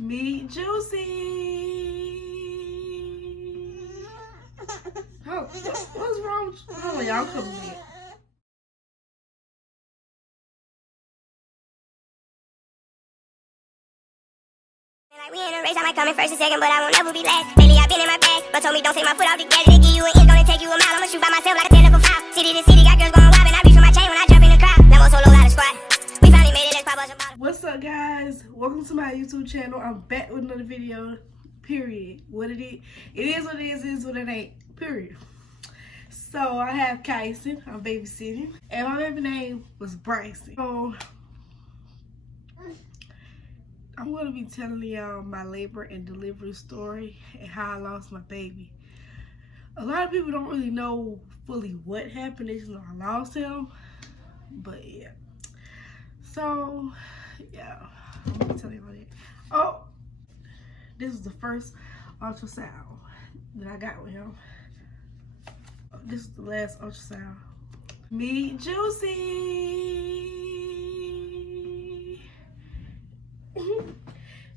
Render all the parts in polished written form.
Meet Juicy. Oh, what's wrong? Hold on, y'all coming in. Like we in a race, I might come in first and second, but I won't never be last. Lately I've been in my bag, but told me don't take my foot off the gas. They give you an inch, gonna take you a mile. I'ma shoot by myself like a technical foul. City to city, got girls going wild, and I reach for my chain when I jump in the crowd. Lambo solo out of squad. We finally made it, let's pop us a bottle. What's up, guys? Welcome to my YouTube channel. I'm back with another video. Period. What it is what it is what it ain't. Period. So I have Kyson. I'm babysitting, and my baby name was Bryson. So I'm going to be telling y'all my labor and delivery story and how I lost my baby. A lot of people don't really know fully what happened. They just know I lost him. But yeah. So, yeah. I'm going to tell you about it. Oh, this is the first ultrasound that I got with him. This is the last ultrasound. Meet Juicy.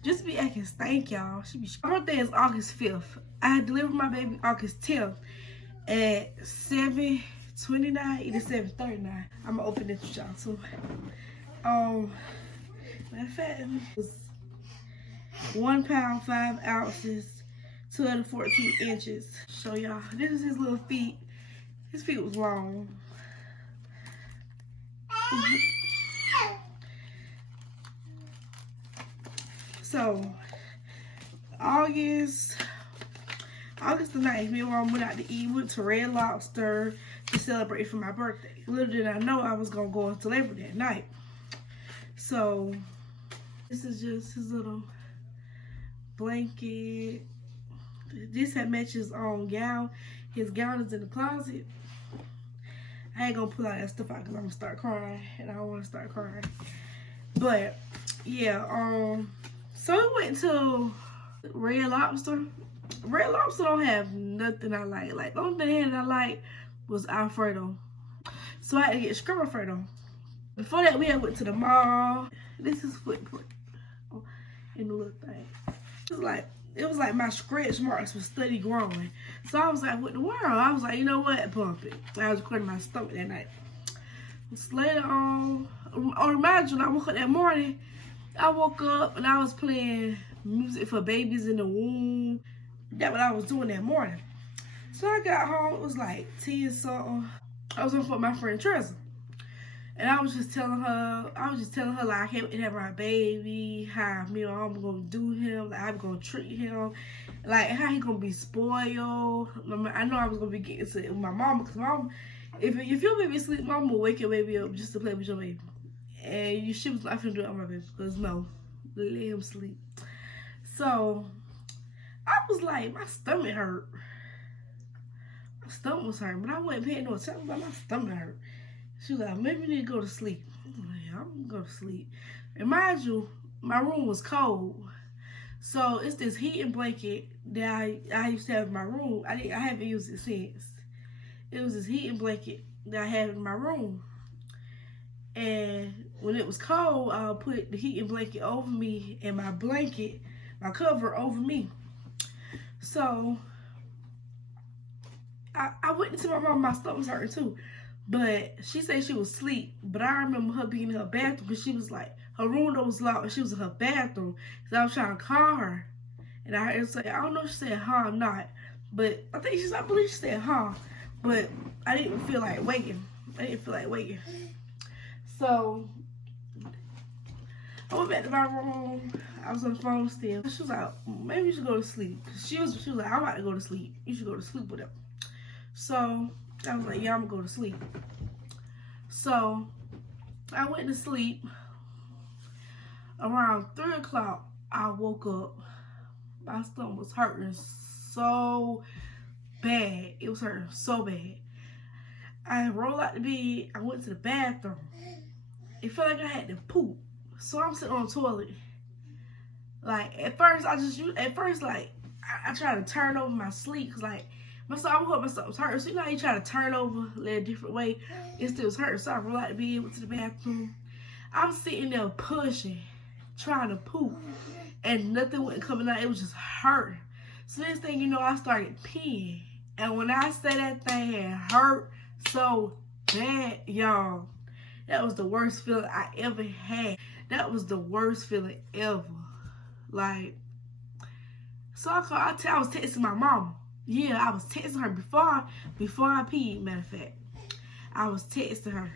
Just be acting stank, y'all. My birthday is August 5th. I delivered my baby August 10th at 7:29, either 7:39. I'm gonna open this with y'all too. Matter of fact, it was 1 pound 5 ounces, 214 inches. Show y'all. This is his little feet. His feet was long. So, August the 9th, me and Mom went out to eat. We went to Red Lobster to celebrate for my birthday. Little did I know I was going to go into labor that night. So, this is just his little blanket. This had matches gown. His gown is in the closet. I ain't going to pull out that stuff out because I'm going to start crying. And I don't want to start crying. But, yeah, so we went to Red Lobster. Red Lobster don't have nothing I like. Like, the only thing that I like was Alfredo. So I had to get shrimp Alfredo. Before that, we had went to the mall. This is footprint in the little thing. It was like my scratch marks were steady growing. So I was like, what the world? I was like, you know what? Pump it. I was recording my stomach that night. So later on, remind you, when I woke up that morning, I woke up and I was playing music for babies in the womb. That's what I was doing that morning. So I got home, it was like 10 something. I was on with my friend Trezor. And I was just telling her like I can't wait to have my baby, how I'm gonna do him, like I'm gonna treat him, like how he gonna be spoiled. I know I was gonna be getting to it with my mama, because mom, if your baby sleep, mom will wake your baby up just to play with your baby. And she was not finna do it on my baby, because no, let him sleep. So I was like, my stomach hurt. My stomach was hurting, but I wasn't paying no attention, but my stomach hurt. She was like, maybe you need to go to sleep. I'm like, yeah, I'm gonna go to sleep. And mind you, my room was cold. So it's this heating blanket that I used to have in my room. I haven't used it since. It was this heating blanket that I had in my room. And when it was cold, I'll put the heating blanket over me and my blanket, my cover over me. So I went into my mom, my stomach was hurting too. But she said she was asleep. But I remember her being in her bathroom because she was like, her room door was locked and she was in her bathroom. So I was trying to call her. And I heard her say, I don't know if she said huh or not. But I believe she said huh. But I didn't feel like waiting. So I went back to my room. I was on the phone still. She was like, maybe you should go to sleep. She was like, I'm about to go to sleep. You should go to sleep with him. So I was like, yeah, I'm gonna go to sleep. So I went to sleep. Around 3 o'clock, I woke up. My stomach was hurting so bad. It was hurting so bad. I rolled out the bed. I went to the bathroom. It felt like I had to poop. So I'm sitting on the toilet. Like, at first, I tried to turn over my sleep. Cause like, my stomach was hurting. So you know how you try to turn over a different way? It still was hurting. So I rolled out the bed, went to the bathroom. I'm sitting there pushing, trying to poop. and nothing wasn't coming out. It was just hurt. So next thing you know, I started peeing. And when I say that thing had hurt so bad, y'all, that was the worst feeling I ever had. That was the worst feeling ever. Like, so I was texting my mama. Yeah, I was texting her before I peed, matter of fact. I was texting her.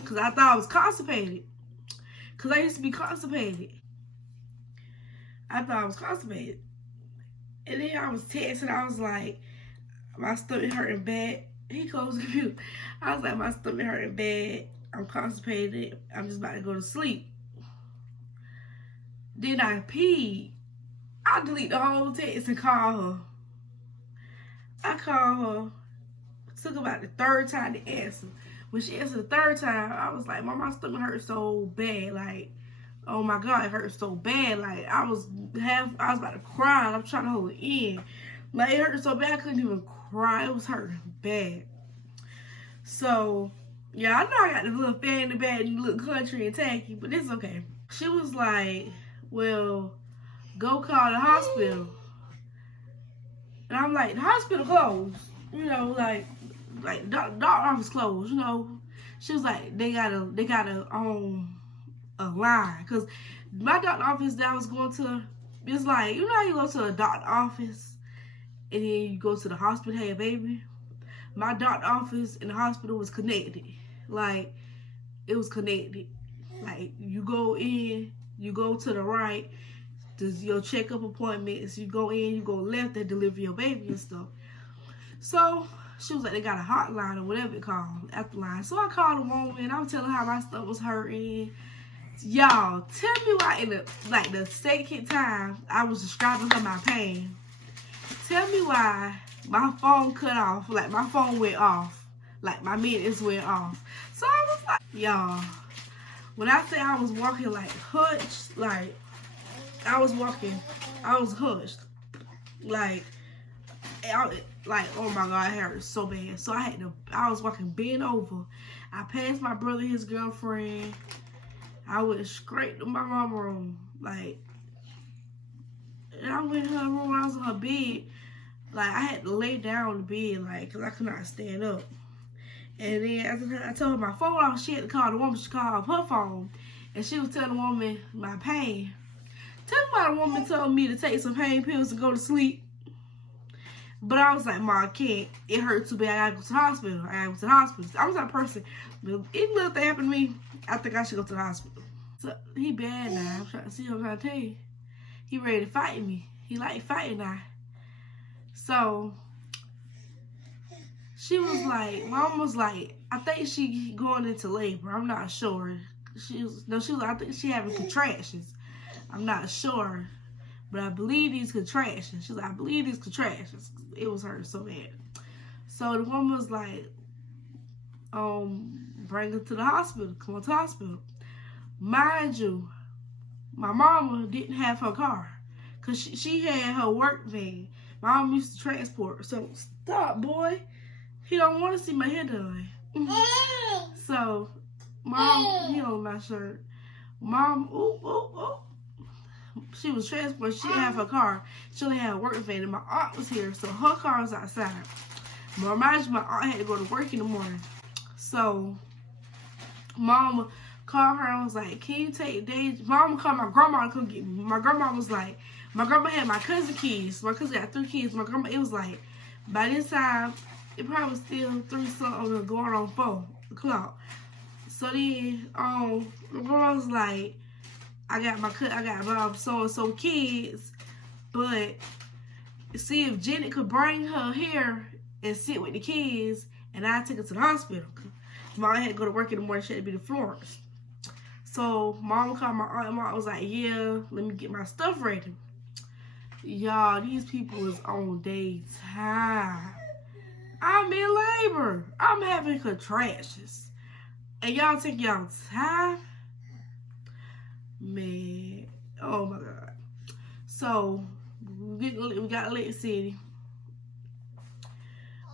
Because I thought I was constipated. Because I used to be constipated. I thought I was constipated. And then I was texting. I was like, my stomach hurting bad. He closed the computer. I was like, my stomach hurting bad. I'm constipated. I'm just about to go to sleep. Then I peed. I delete the whole text and call her. I called her. Took about the third time to answer. When she answered the third time, I was like, Mom, my stomach hurt so bad. Like, oh my God, it hurt so bad. Like, I was about to cry. I'm trying to hold it in. Like, it hurt so bad, I couldn't even cry. It was hurting bad. So, yeah, I know I got the little fan in the back and look country and tacky, but it's okay. She was like, well, go call the hospital. And I'm like, the hospital closed. You know, like doctor office closed, you know. She was like, they got a line. Because my doctor office that I was going to, it's like, you know how you go to a doctor office and then you go to the hospital, hey, baby? My doctor office and the hospital was connected. Like, it was connected. Like, you go in, you go to the right, there's your checkup appointments. You go in, you go left, they deliver your baby and stuff. So, she was like, they got a hotline or whatever it called, after line. So I called the woman. I'm telling her how my stomach was hurting. Y'all, tell me why in the second time I was describing her my pain. Tell me why my phone cut off. Like, my phone went off. Like, my minutes went off. So I was like, y'all, when I say I was walking like hushed, like, I was hushed. Like, oh my God, it hurt so bad. So I was walking bent over. I passed my brother and his girlfriend. I went straight to my mama's room. Like, and I went in her room. I was in her bed. Like, I had to lay down on the bed, like, because I could not stand up. And then I told her my phone off. She had to call the woman. She called off her phone. And she was telling the woman my pain. Tell me why the woman told me to take some pain pills and go to sleep. But I was like, Ma, I can't. It hurt too bad. I gotta go to the hospital. I was that person. But any little thing happened to me, I think I should go to the hospital. So he bad now. I'm trying to see what I'm trying to tell you. He ready to fight me. He like fighting now. So she was like, Mom was like, I think she going into labor. I'm not sure. I think she having contractions. I'm not sure. But I believe these contractions. She's like, I believe these contractions. It was hurting so bad. So the woman was like, bring her to the hospital. Come on to the hospital. Mind you, my mama didn't have her car. Because she had her work van. My mom used to transport. So, stop, boy. He don't want to see my hair done. So, Mom, he on my shirt. Mom, she was transported. She didn't have her car. She only had a work van. And my aunt was here. So, her car was outside. But remind you, my aunt had to go to work in the morning. So, Mama called her and was like, can you take Deja? Mama called my grandma to come get me. My grandma was like, my grandma had my cousin kids. My cousin got 3 kids. My grandma, it was like, by this time, it probably was still 3 something going on 4 o'clock. So then, my grandma was like, I got my so-and-so kids, but see if Janet could bring her here and sit with the kids, and I take her to the hospital. Mom had to go to work in the morning. She had to be to Florence. So Mom called my aunt, and Mom was like, yeah, let me get my stuff ready. Y'all, these people is on day time. I'm in labor. I'm having contractions. And y'all take y'all time? Man, oh my God. So, we got Lake City.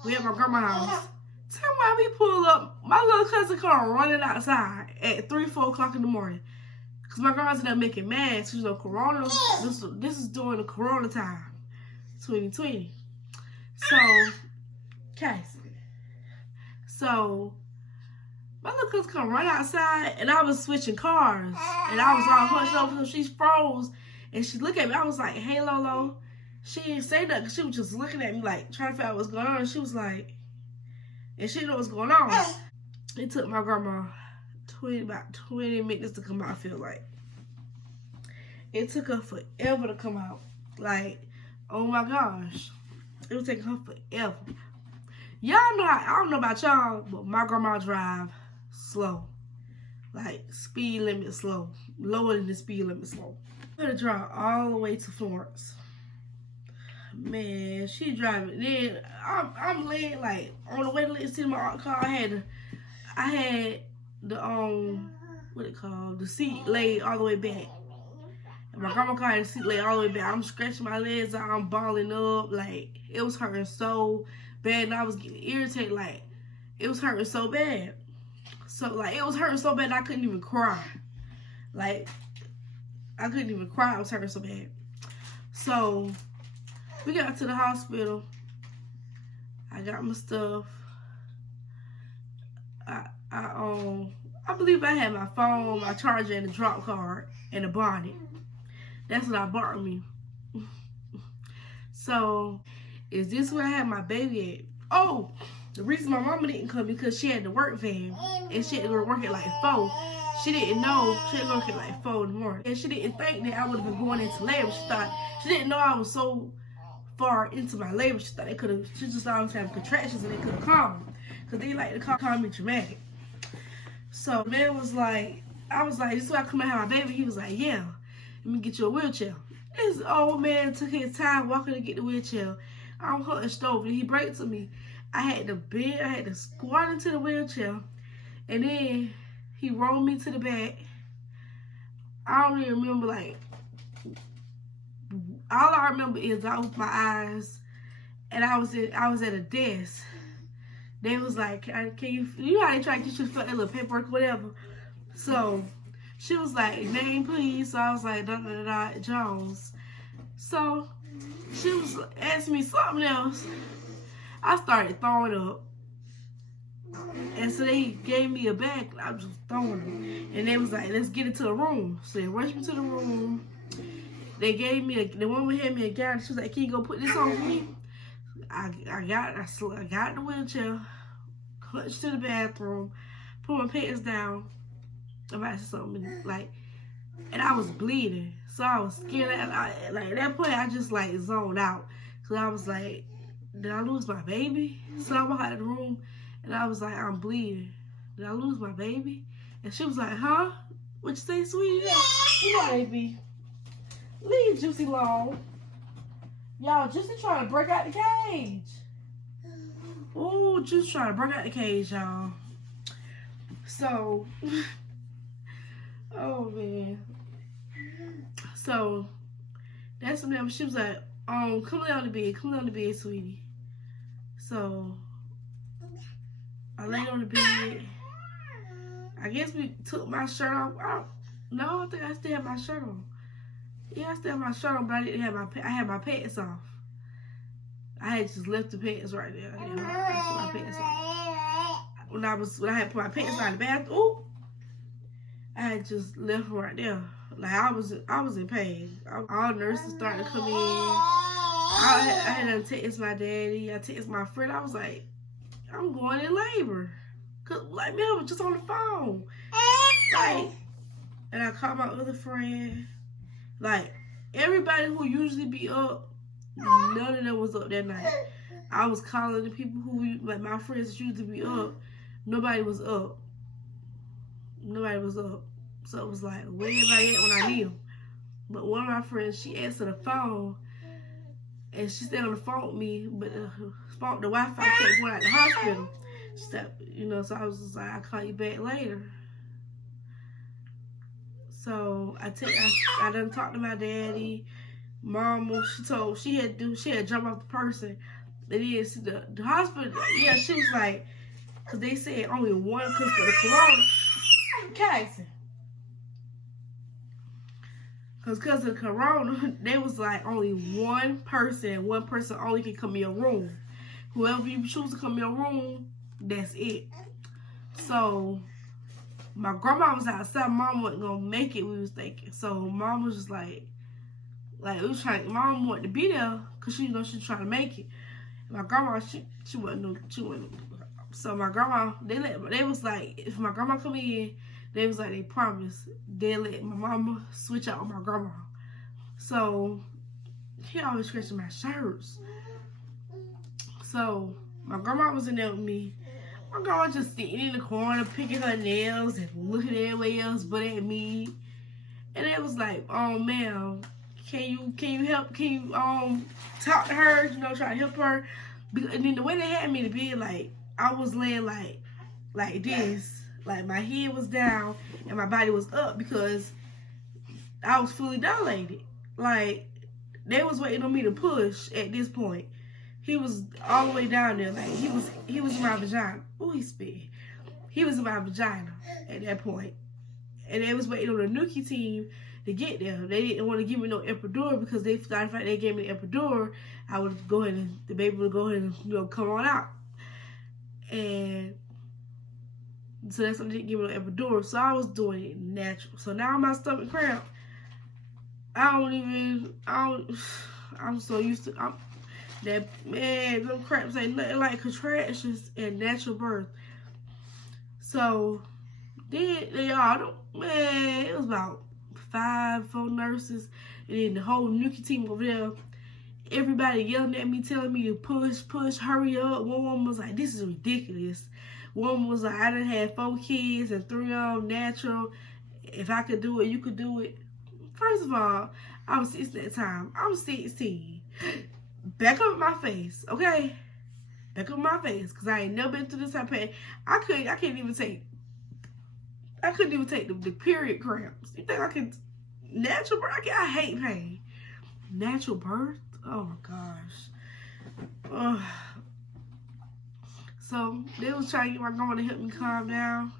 We at my grandma's house. Tell me why we pull up. My little cousin come running outside at 3, 4 o'clock in the morning. Because my girls ended up making masks. You know, Corona, this is during the Corona time, 2020. So, Cassie. So, my little cousin come right outside, and I was switching cars. And I was all hunched over, so she froze. And she looked at me. I was like, hey, Lolo. She didn't say nothing. She was just looking at me like, trying to figure out what's going on. And she was like, and she didn't know what's going on. It took my grandma about 20 minutes to come out, I feel like. It took her forever to come out. Like, oh my gosh. It was taking her forever. Y'all know I don't know about y'all, but my grandma drive slow. Like, speed limit slow. Lower than the speed limit slow. I had to drive all the way to Florence. Man, she driving. Then I'm laying like on the way to see my car. I had the what it called, the seat laid all the way back. And my grandma car had the seat laid all the way back. I'm scratching my legs out. I'm balling up. Like, it was hurting so bad, and I was getting irritated. Like, it was hurting so bad. So like, it was hurting so bad I couldn't even cry. Like, I couldn't even cry. I was hurting so bad. So we got to the hospital. I got my stuff. I believe I had my phone, my charger, and the drop card, and a bonnet. That's what I bought me. So, is this where I had my baby at? Oh, the reason my mama didn't come because she had the work van, and she had to go to work at like 4. She didn't know. She had to go work at like 4 in the morning, and she didn't think that I would have been going into labor. She didn't know I was so far into my labor. She thought she just thought I was having contractions and they could have called me. Because they like to call me dramatic. So man was like, I was like, this is why I come and have my baby. He was like, yeah, let me get you a wheelchair. This old man took his time walking to get the wheelchair. I'm hunched over. He braked to me. I had to bend, I had to squat into the wheelchair. And then he rolled me to the back. I don't even remember, like, all I remember is I opened my eyes and I was at a desk. They was like, can you know how they try to get you to fill that little paperwork, whatever. So she was like, name please. So I was like, Jones. So she was asking me something else. I started throwing up. And so they gave me a bag and I was just throwing them. And they was like, let's get into the room. So they rushed me to the room. They gave me the woman had me a gown. She was like, can you go put this on for me? I got the wheelchair, clutched to the bathroom, put my pants down. About something like, and I was bleeding, so I was scared. Like at that point, I just like zoned out, cause I was like, did I lose my baby? So I walked out of the room, and I was like, I'm bleeding. Did I lose my baby? And she was like, huh? What you say, sweetie? Yeah, baby. Leave Juicy alone. Y'all, Juicy trying to break out the cage. Ooh, Juicy trying to break out the cage, y'all. So, oh man. So, that's when she was like, come lay on the bed, sweetie. So, I laid on the bed. I guess we took my shirt off. I think I still have my shirt on. Yeah, I still have my shirt on, but I didn't have I had my pants off. I had just left the pants right there. I had my pants off. When I had put my pants on in the bathroom, ooh, I had just left them right there. Like I was in pain. All nurses started to come in. I had to text my daddy. I texted my friend. I was like, I'm going in labor. Cause like me, I was just on the phone. Like, and I called my other friend. Like, everybody who usually be up, none of them was up that night. I was calling the people who, like my friends that used to be up, nobody was up. Nobody was up. So it was like, where everybody at when I need them? But one of my friends, she answered the phone, and she stayed on the phone with me, but the Wi-Fi kept going out the hospital. So I was just like, I'll call you back later. So I done talked to my daddy, mama. She had to jump off the person. They did the hospital. Yeah, she was like, cause they said only one cause of the corona. Cassie, Because of Corona, there was like only one person only can come in your room. Whoever you choose to come in your room, that's it. So my grandma was outside. Mom wasn't gonna make it. We was thinking. So mom was just like we was trying. Mom wanted to be there because she was trying to make it. My grandma, she wasn't. So my grandma, they was like, if my grandma come in, they was like, they promised they let my mama switch out with my grandma. So he always scratching my shirts. So my grandma was in there with me. My grandma just sitting in the corner, picking her nails and looking everywhere else but at me. And it was like, oh man, can you help? Can you talk to her? You know, try to help her. And then the way they had me to be, like, I was laying like this, like my head was down and my body was up because I was fully dilated. Like, they was waiting on me to push at this point. He was all the way down there, like he was in my vagina. Oh, he spit. He was in my vagina at that point. And they was waiting on the Nuki team to get there. They didn't want to give me no epidural because they thought if they gave me the epidural, I would go ahead and the baby would go ahead and, you know, come on out. And so that's why they didn't give me no epidural. So I was doing it natural. So now my stomach cramp. I'm so used to that, man, them cramps ain't nothing like contractions and natural birth. So then they all, man, it was about 4 nurses, and then the whole Nuki team over there. Everybody yelling at me, telling me to push, hurry up. One woman was like, this is ridiculous. One woman was like, I done had 4 kids and 3 of them natural. If I could do it, you could do it. First of all, I was 16 at the time. I was 16. Back up my face, okay? Back up my face, because I ain't never been through this type of pain. I couldn't even take the period cramps. You think I can natural birth? I hate pain. Natural birth? Oh my gosh. So they was trying to get my grandma to help me calm down.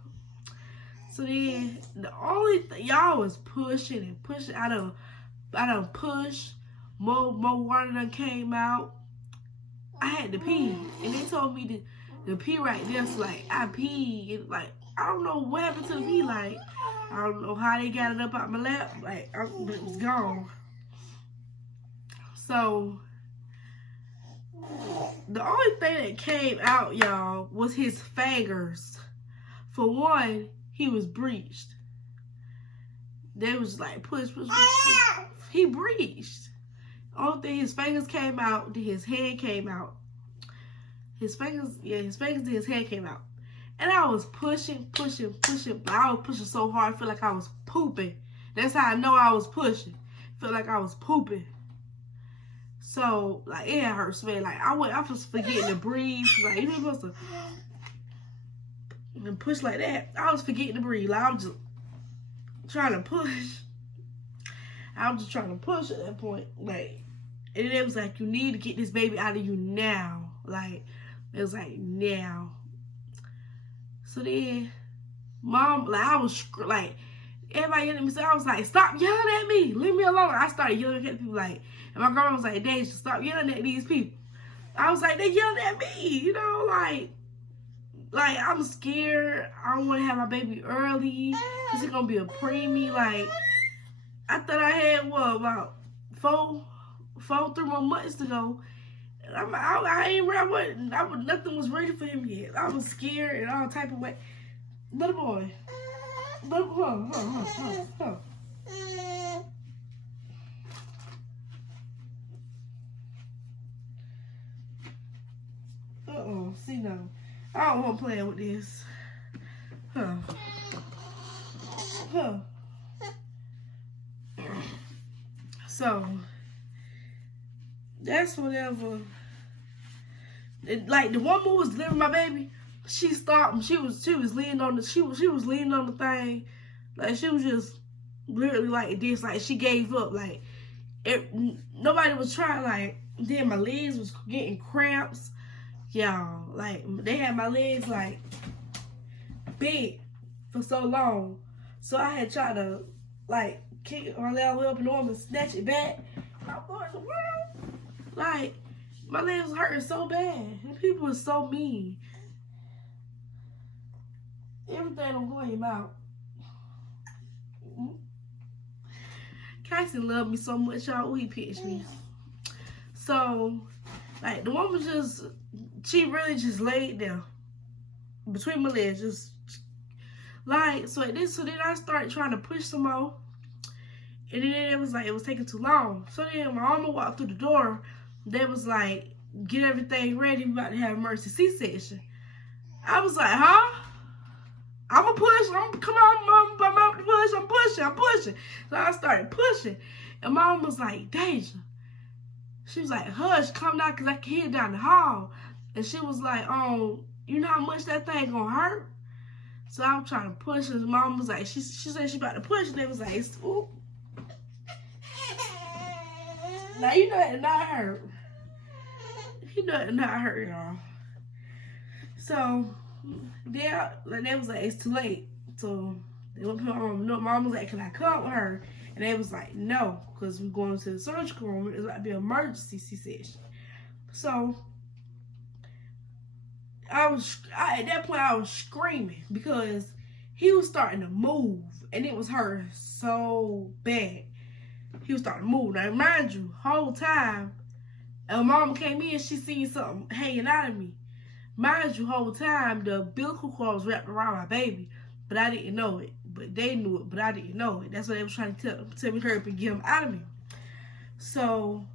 So then the only thing y'all was pushing and pushing. I done push. More water done came out. I had to pee, and they told me to pee right there. So like I peed, and like I don't know what happened to the pee. Like I don't know how they got it up out my lap. Like it was gone. So the only thing that came out, y'all, was his fingers. For one, he was breached. They was like push. He breached. Only thing, his fingers came out, then his head came out. His fingers and his head came out. And I was pushing. But I was pushing so hard, I feel like I was pooping. That's how I know I was pushing. Feel like I was pooping. So, like, it hurts, man. Like, I was forgetting to breathe. Like, you're supposed to and push like that. I was forgetting to breathe. Like, I was just trying to push. I was just trying to push at that point. Like, and it was like, you need to get this baby out of you now. Like, it was like, now. So then, mom, like, I was, like, everybody yelling at me. So I was like, stop yelling at me. Leave me alone. I started yelling at people, like, and my grandma was like, Deja, stop yelling at these people. I was like, they yelling at me. You know, like I'm scared. I don't want to have my baby early. Because it's going to be a preemie. Like, I thought I had, what, about 3 more months to go. Nothing was ready for him yet. I was scared and all type of way. Little boy. Huh. See, no. I don't want to play with this. Huh. So, that's whatever. Like, the woman who was delivering my baby, she stopped and she was leaning on the leaning on the thing. Like, she was just literally like this. Like, she gave up. Like, nobody was trying. Like, then my legs was getting cramps. Y'all, like, they had my legs like big for so long. So I had tried to like kick my leg up and the woman snatch it back. I was like, what? Like, my leg was hurting so bad. And people were so mean. Everything don't go in your mouth. Casey loved me so much, y'all. He pitched me. So, like, the woman she really just laid there between my legs, just like, so then I started trying to push some more, and then it was like it was taking too long. So then my mama walked through the door. They was like, get everything ready, we about to have emergency C-section. I was like, huh? I'm gonna push. Come on, mom. I'm to push. I'm pushing. So I started pushing, and mom was like, Deja. She was like, hush, come down, cause I can hear down the hall. And she was like, you know how much that thing gonna hurt? So I was trying to push, and mom was like, she said she about to push, and they was like, ooh. Now you know that not hurt. You know that not hurt, y'all. So they was like, it's too late. So they went to my mom. No, mom was like, can I come with her? And they was like, no, because we're going to the surgical room. It's about to be an emergency C-section. So at that point I was screaming because he was starting to move, and it was hurting so bad. He was starting to move. Now mind you, whole time, and mama came in, she seen something hanging out of me. Mind you, whole time the umbilical cord was wrapped around my baby, but I didn't know it. But they knew it, but I didn't know it. That's what they was trying to tell me, hurry up and get him out of me. So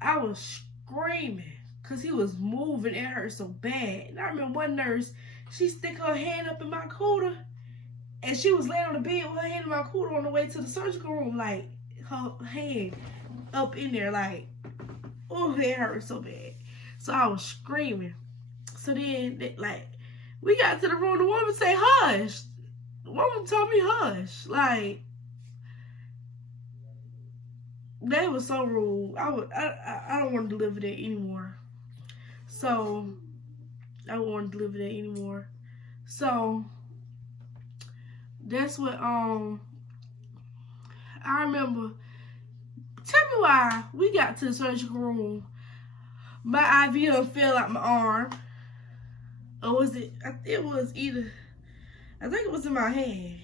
I was screaming because he was moving. It hurt so bad. And I remember one nurse, she stick her hand up in my cooter, and she was laying on the bed with her hand in my cooter on the way to the surgical room, like her hand up in there, like, oh, it hurt so bad. So I was screaming. So then, like, we got to the room, the woman say, hush. The woman told me hush. Like, they was so rude. I don't want to deliver that anymore. So I don't want to deliver that anymore. So that's what I remember. Tell me why we got to the surgical room. My IV fell out my arm. Or was it? It was either. I think it was in my hand.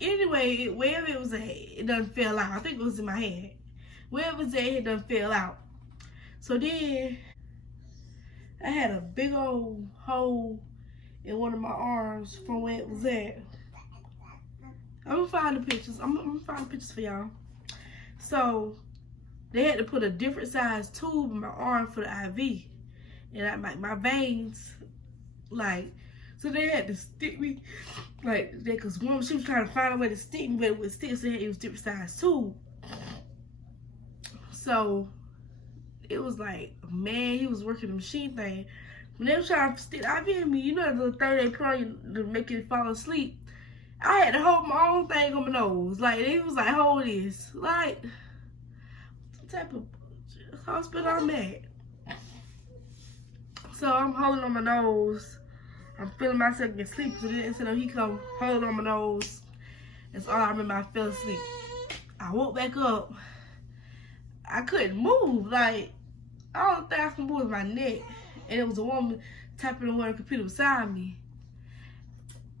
Anyway, wherever it was at, it done fell out. I think it was in my hand. Wherever it's at, it done fell out. So then, I had a big old hole in one of my arms from where it was at. I'm gonna find the pictures. I'm gonna find the pictures for y'all. So, they had to put a different size tube in my arm for the IV. And my veins, like, so they had to stick me like that, because one, she was trying to find a way to stick me, but it would stick, so it was different size tube. So it was like, man, he was working the machine thing. When they were trying to stick the IV in me, you know, the third day plan to make you fall asleep, I had to hold my own thing on my nose. Like, it was like, hold this. Like, what type of hospital I'm at? So I'm holding on my nose. I'm feeling myself get sleepy. So then instead of he come hold on my nose, that's all I remember. I fell asleep. I woke back up. I couldn't move. Like, all the thing I could move was my neck. And it was a woman tapping on the computer beside me.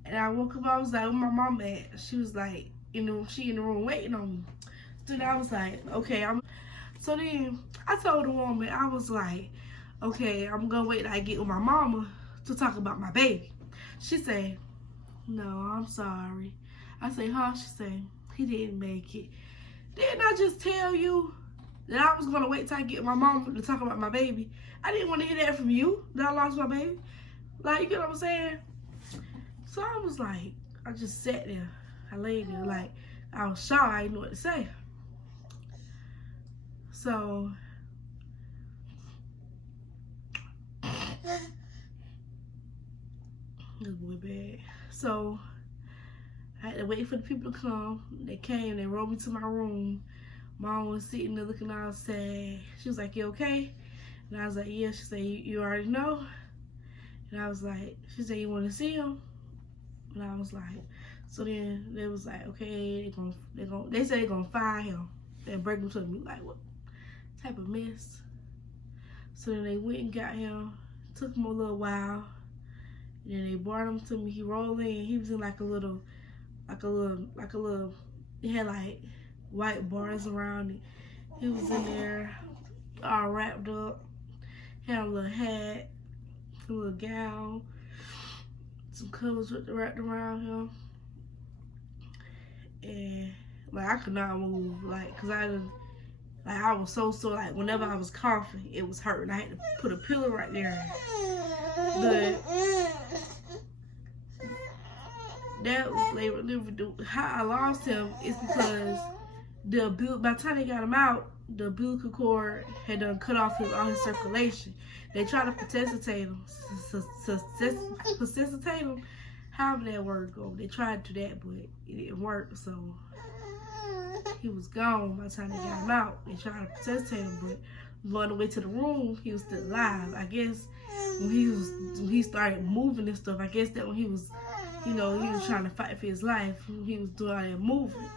And I woke up, I was like, where my mom at? She was like, she in the room waiting on me. So then I was like, okay, so then I told the woman, I was like, okay, I'm gonna wait till I get with my mama to talk about my baby. She said, no, I'm sorry. I say, huh? She said, he didn't make it. Didn't I just tell you that I was gonna wait till I get with my mama to talk about my baby? I didn't want to hear that from you, that I lost my baby. Like, you know what I'm saying? So I was like, I just sat there. I laid there like, I was shy, I didn't know what to say. So this boy bad. So I had to wait for the people to come. They came, they rolled me to my room. Mom was sitting there looking all sad. She was like, you okay? And I was like, yeah. She said, you already know? And I was like, she said, you want to see him? And I was like, So then they was like, okay, they said they're gonna fire him and bring him to me. Like, what type of mess? So then they went and got him. Took him a little while. And then they brought him to me. He rolled in. He was in like a little. It had like white bars around it. He was in there, all wrapped up. Had a little hat, a little gown, some covers wrapped around him, and like I could not move, like, cause I was so sore. Like whenever I was coughing, it was hurting. I had to put a pillow right there. But that was how I lost him is because by the time they got him out, the umbilical cord had done cut off all his circulation. They tried to resuscitate him, however that word go. They tried to do that, but it didn't work. So he was gone by the time they got him out. They tried to resuscitate him, but on the way to the room, he was still alive. I guess when he started moving and stuff, I guess that when he was, he was trying to fight for his life. He was doing all that moving.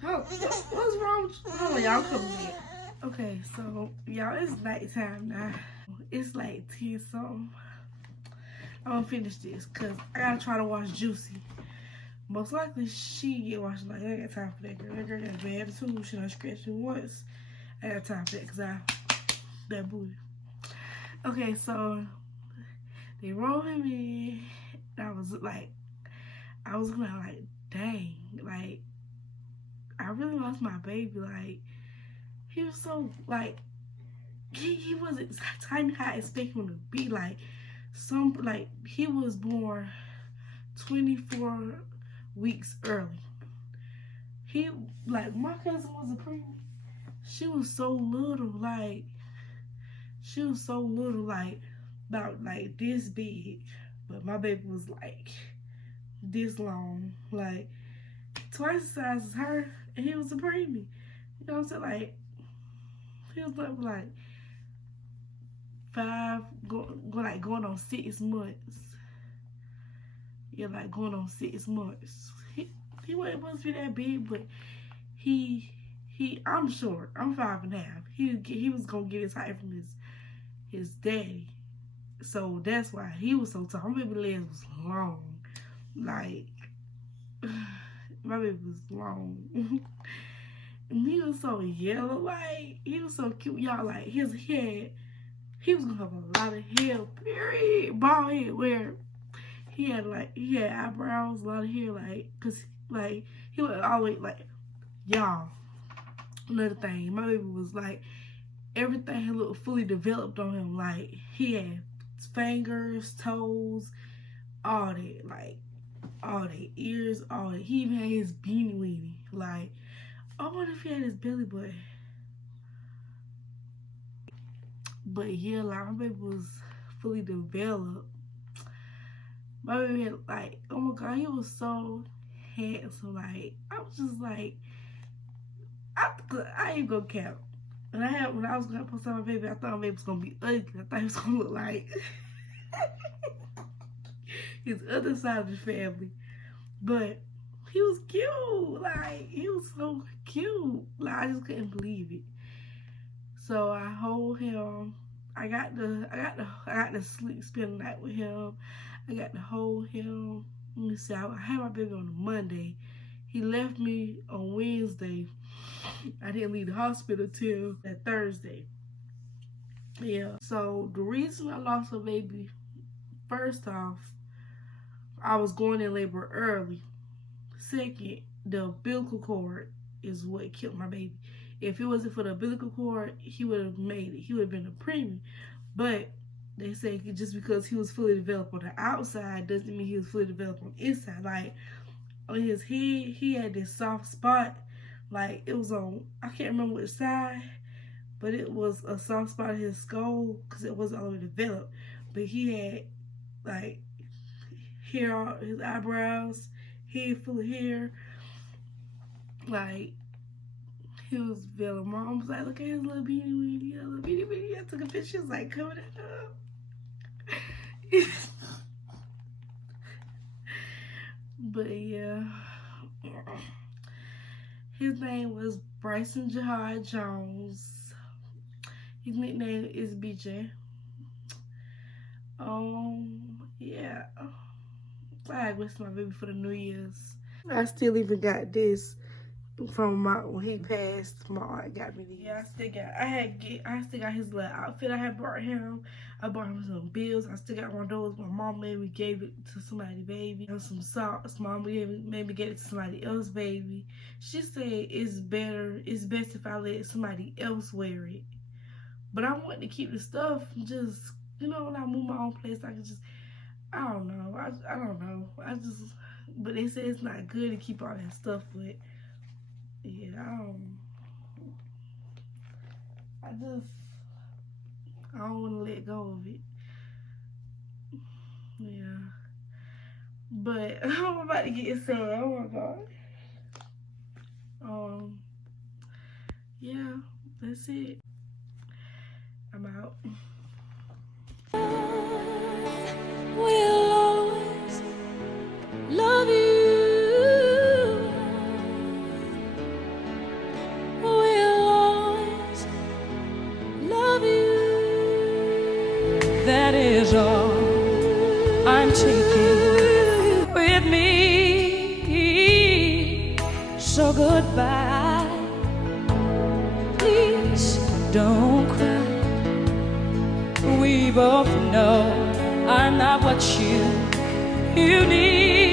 What's wrong with you? Hold on, y'all, come in. Okay, so y'all, it's nighttime now. It's like 10 something. I'm gonna finish this because I gotta try to watch Juicy. Most likely she get watched. Like, I ain't got time for that girl. That girl got bad attitude. She done scratched me once. I got time for that because that booty. Okay, so they rolled him in. I was looking like, dang, like, I really lost my baby. Like, he was so, like, he wasn't tiny how I expected him to be. Like, he was born 24 weeks early. My cousin was a preemie. She was so little, about, like, this big. But my baby was, like, this long. Like, twice the size as her, and he was a preemie. You know what I'm saying? Like, he was like 5, going on 6 months. Yeah, like going on 6 months. He wasn't supposed to be that big, but I'm short. I'm 5'5". He was gonna get his height from his daddy, so that's why he was so tall. My baby legs was long, like. My baby was long. And he was so yellow, like, he was so cute, y'all. Like, his head, he was gonna have a lot of hair, period. Bald head, where he had eyebrows, a lot of hair, like, cause, like, he was always, like, y'all. Another thing, my baby was, like, everything had looked fully developed on him. Like, he had fingers, toes, all that, like, all the ears, all that. He even had his beanie weenie. Like, I wonder if he had his belly button. But yeah, like, my baby was fully developed. My baby had, like, oh my God, he was so handsome. Like, I was just like, I ain't gonna count. And when I was gonna post on my baby, I thought my baby was gonna be ugly. I thought he was gonna look like his other side of the family. But he was cute. Like, he was so cute. Like, I just couldn't believe it. So I hold him. I got to spend the night with him. I got to hold him. Let me see. I had my baby on a Monday. He left me on Wednesday. I didn't leave the hospital till that Thursday. Yeah. So the reason I lost my baby, first off, I was going in labor early. Second, the umbilical cord is what killed my baby. If it wasn't for the umbilical cord, he would have made it. He would have been a preemie. But they say just because he was fully developed on the outside doesn't mean he was fully developed on the inside. Like, on his head, he had this soft spot. Like, it was on, I can't remember which side, but it was a soft spot in his skull because it wasn't all the way developed. But he had, like, hair on his eyebrows, head full of hair. Like, he was developed. Mom was like, look at his little beanie weenie, little beanie weenie. I took a picture, she was like, cover that up. But yeah, his name was Bryson Jahad Jones. His nickname is BJ. Yeah. I wish my baby for the New Year's. I still even got this from when he passed. My aunt got me these. Yeah, I still got his little outfit I had bought him. I bought him some bills. I still got one of those. My mom made me gave it to somebody, baby. And some socks. Mom made me get it to somebody else, baby. She said it's best if I let somebody else wear it. But I want to keep the stuff. Just, when I move my own place, I can just, I don't know. I don't know. But they say it's not good to keep all that stuff, but yeah, I don't want to let go of it. Yeah. But I'm about to get sad. Oh my God. Yeah, that's it. I'm out. We'll always love you. We'll always love you. That is all I'm taking with me. So goodbye. Please don't cry. We both know I'm not what you need.